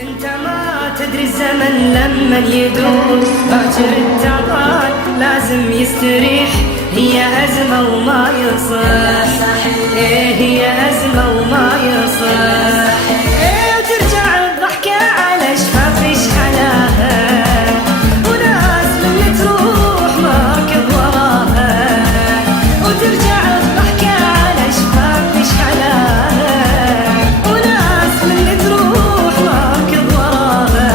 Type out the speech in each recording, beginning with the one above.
انت ما تدري الزمن لما يدور باكر التعبان لازم يستريح. هي أزمة وما يصح، إيه هي أزمة وما يصح. إيه وترجع الضحكة على شفاف شحناها، وناس من تروح ماكب وراها. وترجع الضحكة على شفاف شحناها، وناس من تروح ماكب وراها.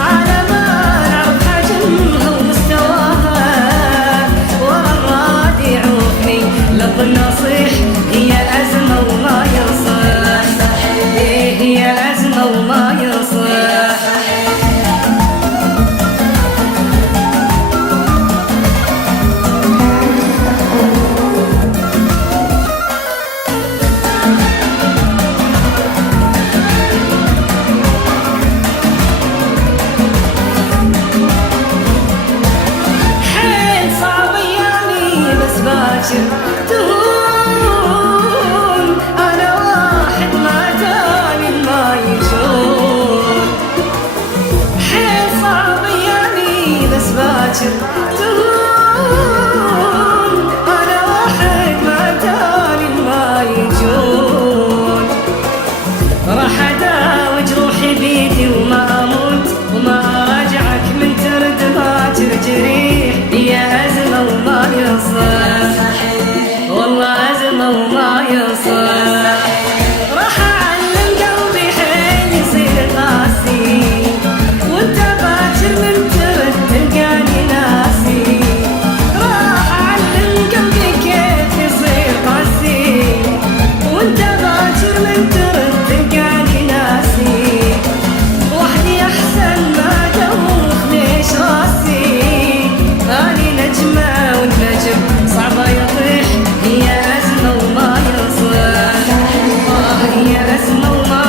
على ما نعرف حجمها ومستواها، ورا الراد يعوفني لظن نصيح. هي أزمة وما يصح، إيه هي أزمة وما يصح. تهون أنا واحد ما تاني ما يجون. حيل صعب أيامي بس باكر تهون أنا واحد ما تاني ما يجون. راح أداوي جروحي بيدي وما أموت، وما أراجعك من ترد باكر جريح. هي أزمة وما يصح، والله أزمة وما يصح. راح أعلم قلبي حين يصير قاسي، وانت باكر من ترد تلقاني ناسي. راح أعلم قلبي كيف يصير قاسي، وانت باكر من ترد تلقاني ناسي. وحدي أحسن ما دوخ ليش راسي. أني نجمة والنجم صعبة يطيح. هي أزمة وما يصح، هي أزمة وما